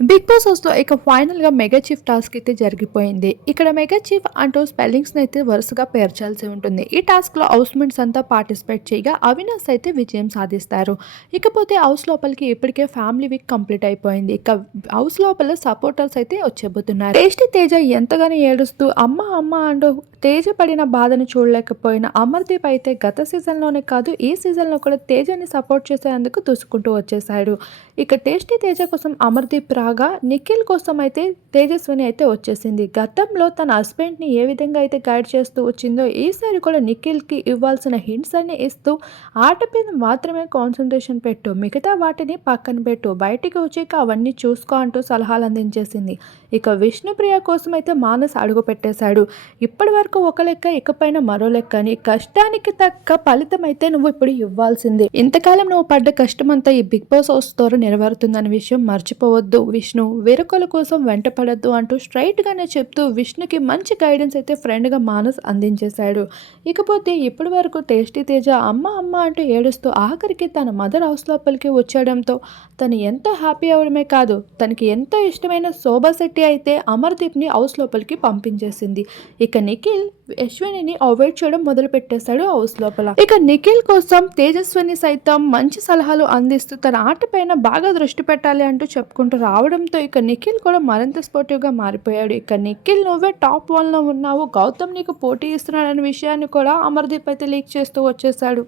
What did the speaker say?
Big boss హౌస్లో ఇక ఫైనల్గా మెగా చీఫ్ టాస్క్ అయితే జరిగిపోయింది. ఇక్కడ మెగా చీఫ్ అంటూ స్పెల్లింగ్స్ని అయితే వరుసగా పేర్చాల్సి ఉంటుంది. ఈ టాస్క్లో హౌస్మెంట్స్ అంతా పార్టిసిపేట్ చేయగా అవినాష్ అయితే విజయం సాధిస్తారు. ఇకపోతే హౌస్ లోపలికి ఇప్పటికే ఫ్యామిలీ వీక్ కంప్లీట్ అయిపోయింది. ఇక హౌస్ లోపల సపోర్టర్స్ అయితే వచ్చేబోతున్నారు. టేస్టీ తేజ ఎంతగానో ఏడుస్తూ అమ్మ అమ్మ అంటూ తేజ పడిన బాధను చూడలేకపోయిన అమర్దీప్ అయితే గత సీజన్లోనే కాదు ఈ సీజన్లో కూడా తేజని సపోర్ట్ చేసేందుకు దూసుకుంటూ వచ్చేసాడు ఇక టేస్టీ తేజ కోసం అమర్దీప్ కాగా నిఖిల్ కోసం అయితే తేజస్విని అయితే వచ్చేసింది. గతంలో తన హస్బెండ్ని ఏ విధంగా అయితే గైడ్ చేస్తూ వచ్చిందో ఈసారి కూడా నిఖిల్కి ఇవ్వాల్సిన హింట్స్ అన్ని ఇస్తూ ఆట మీద మాత్రమే కాన్సన్ట్రేషన్ పెట్టు. మిగతా వాటిని పక్కన పెట్టు. బయటికి వచ్చాక అవన్నీ చూసుకో అంటూ సలహాలు అందించేసింది. ఇక విష్ణుప్రియ కోసం అయితే మానస్ అడుగు పెట్టేశాడు. ఇప్పటి వరకు ఒక లెక్క ఇకపైన మరో లెక్క అని కష్టానికి తగ్గ ఫలితం అయితే నువ్వు ఇప్పుడు ఇవ్వాల్సిందే. ఇంతకాలం నువ్వు పడ్డ కష్టం అంతా ఈ బిగ్ బాస్ హౌస్ ద్వారా నెరవేరుతుందనే విషయం మర్చిపోవద్దు. విష్ణు వేరొకల కోసం వెంట పడద్దు అంటూ స్ట్రైట్గానే చెప్తూ విష్ణుకి మంచి గైడెన్స్ అయితే ఫ్రెండ్గా మానస్ అందించేశాడు. ఇకపోతే ఇప్పటి వరకు టేస్టీ తేజ అమ్మ అమ్మ అంటూ ఏడుస్తూ ఆఖరికి తన మదర్ హౌస్ లోపలికి వచ్చేయడంతో తను ఎంతో హ్యాపీ అవడమే కాదు తనకి ఎంతో ఇష్టమైన శోభా శెట్టి అయితే అమర్దీప్ని హౌస్ లోపలికి పంపించేసింది. ఇక నిఖిల్ యశ్విని అవాయిడ్ చేయడం మొదలు పెట్టేశాడు హౌస్ లోపల. ఇక నిఖిల్ కోసం తేజస్విని సైతం మంచి సలహాలు అందిస్తూ తన ఆట పైన బాగా దృష్టి పెట్టాలి అంటూ చెప్పుకుంటూ రావడంతో ఇక నిఖిల్ కూడా మరింత స్పోర్టివ్గా మారిపోయాడు. ఇక నిఖిల్ నువ్వే టాప్ వన్లో ఉన్నావు. గౌతమ్ నీకు పోటీ ఇస్తున్నాడనే విషయాన్ని కూడా అమర్దీప్ అయితే లీక్ చేస్తూ వచ్చేసాడు